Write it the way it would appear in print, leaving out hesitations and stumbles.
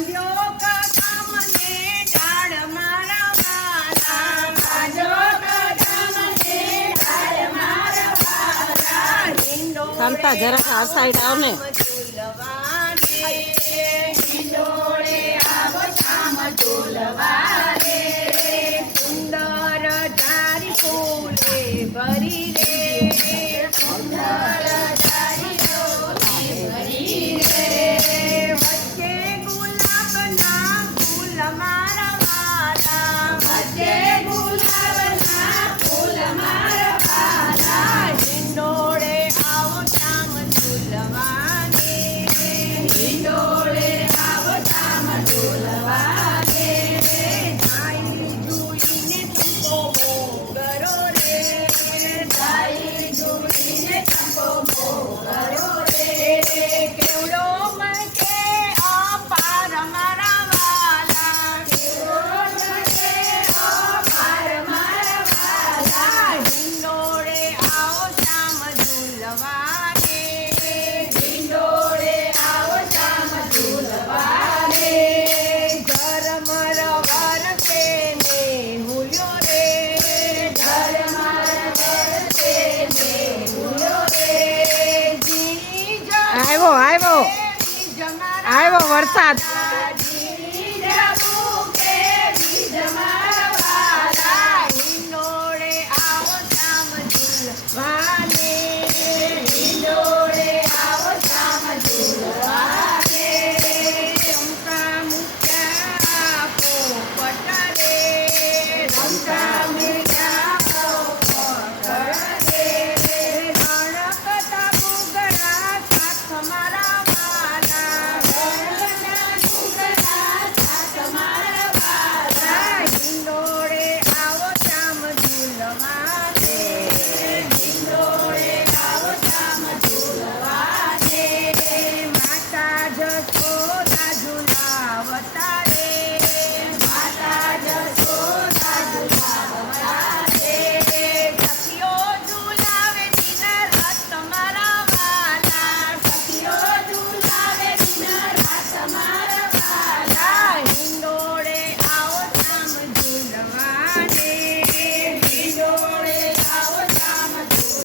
બાંધ્યો કદમને ડાળ મારા વાલા, બાંધ્યો કદમને ડાળ મારા વાલા, શાંતા જરાક આ સાઈડ આવ ને. ઝૂલવાને હિંડોળે આવો શામ ઝૂલવાને, સુંદર ઝારી ફૂલે ભરી રે, સુંદર ઝારી ફૂલે ભરી રે, વચ્ચે ગુલાબના ફૂલ મારા વાલા, વચ્ચે ગુલાબના ફૂલ મારા વાલા, હિંડોળે આવો શામ ઝૂલવાને, હિંડોળે આવો શામ ઝૂલવાને, જાઈ જોઈને ચંપો મોગરો રે, જાઈ જોઈને ચંપો મોગરો રે, કેવડો મચે અપાર મારા વાલા, કેવડો મચે અપાર મારા વાલા, હિંડોળે આવો શામ ઝૂલવાને, હિંડોળે આવો શામ ઝૂલવાને, ઝરમર વરસે ને હુલ્યો રે, ઝરમર વરસે ને હુલ્યો રે, ઝીણી આવ્યો આવ્યો ઝડે આવ્યો વરસાદ. જમારા